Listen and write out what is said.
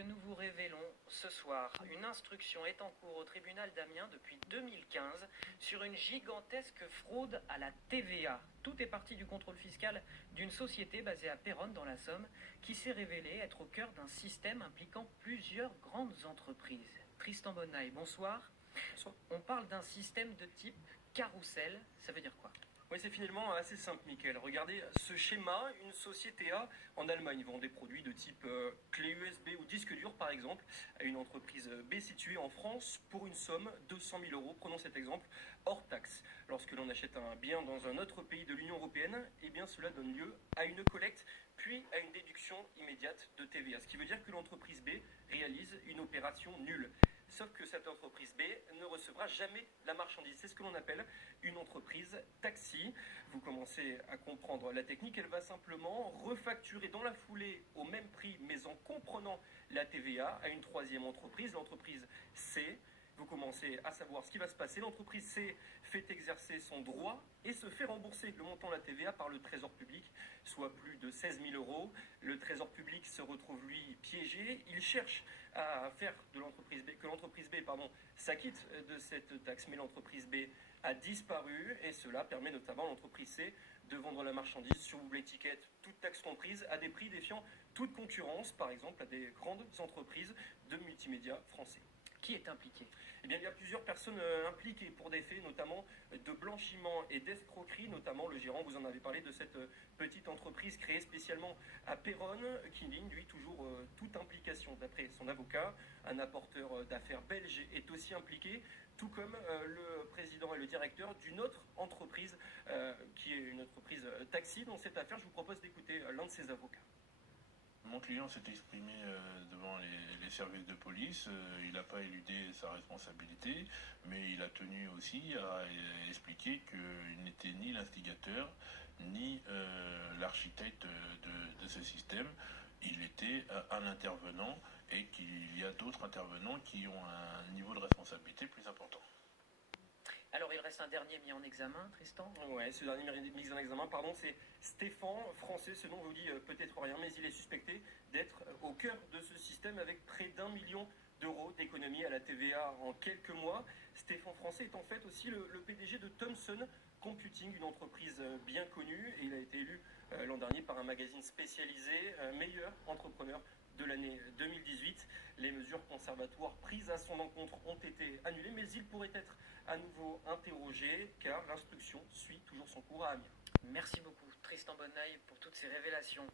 que nous vous révélons ce soir. Une instruction est en cours au tribunal d'Amiens depuis 2015 sur une gigantesque fraude à la TVA. Tout est parti du contrôle fiscal d'une société basée à Péronne dans la Somme qui s'est révélée être au cœur d'un système impliquant plusieurs grandes entreprises. Tristan Bonnaille, bonsoir. Bonsoir. On parle d'un système de type carrousel, ça veut dire quoi? Oui, c'est finalement assez simple, Mickaël. Regardez ce schéma. Une société A en Allemagne vend des produits de type clé USB ou disque dur, par exemple, à une entreprise B située en France pour une somme de 200 000 euros. Prenons cet exemple, hors taxe. Lorsque l'on achète un bien dans un autre pays de l'Union européenne, eh bien cela donne lieu à une collecte, puis à une déduction immédiate de TVA. Ce qui veut dire que l'entreprise B réalise une opération nulle. Sauf que cette entreprise B ne recevra jamais la marchandise. C'est ce que l'on appelle une entreprise taxi. Vous commencez à comprendre la technique. Elle va simplement refacturer dans la foulée au même prix, mais en comprenant la TVA, à une troisième entreprise, l'entreprise C. Vous commencez à savoir ce qui va se passer. L'entreprise C fait exercer son droit et se fait rembourser le montant de la TVA par le Trésor public, soit plus de 16 000 euros. Le Trésor public se retrouve, lui, piégé. Il cherche à faire de l'entreprise B, que l'entreprise B s'acquitte de cette taxe, mais l'entreprise B a disparu et cela permet notamment à l'entreprise C de vendre la marchandise sur l'étiquette, toute taxe comprise, à des prix défiant toute concurrence, par exemple à des grandes entreprises de multimédia français. Qui est impliqué? Eh bien, il y a plusieurs personnes impliquées pour des faits, notamment de blanchiment et d'escroquerie, notamment le gérant, vous en avez parlé, de cette petite entreprise créée spécialement à Péronne, qui ligne, lui, toujours toute implication. D'après son avocat, un apporteur d'affaires belge est aussi impliqué, tout comme le président et le directeur d'une autre entreprise, qui est une entreprise taxi. Dans cette affaire, je vous propose d'écouter l'un de ses avocats. Mon client s'est exprimé devant les services de police. Il n'a pas éludé sa responsabilité, mais il a tenu aussi à expliquer qu'il n'était ni l'instigateur, ni l'architecte de ce système. Il était un intervenant et qu'il y a d'autres intervenants qui ont un niveau de responsabilité plus important. Alors il reste un dernier mis en examen, Tristan? Ouais, ce dernier mis en examen, c'est Stéphane, français. Ce nom vous dit peut-être rien, mais il est suspecté d'être au cœur de ce système avec près d'1 million d'euros d'économies à la TVA en quelques mois. Stéphane, français, est en fait aussi le PDG de Thomson Computing, une entreprise bien connue, et il a été élu l'an dernier par un magazine spécialisé meilleur entrepreneur de l'année 2018. Les mesures conservatoires prises à son encontre ont été annulées, mais il pourrait être à nouveau interrogé car l'instruction suit toujours son cours à Amiens. Merci beaucoup, Tristan Bonnaille, pour toutes ces révélations.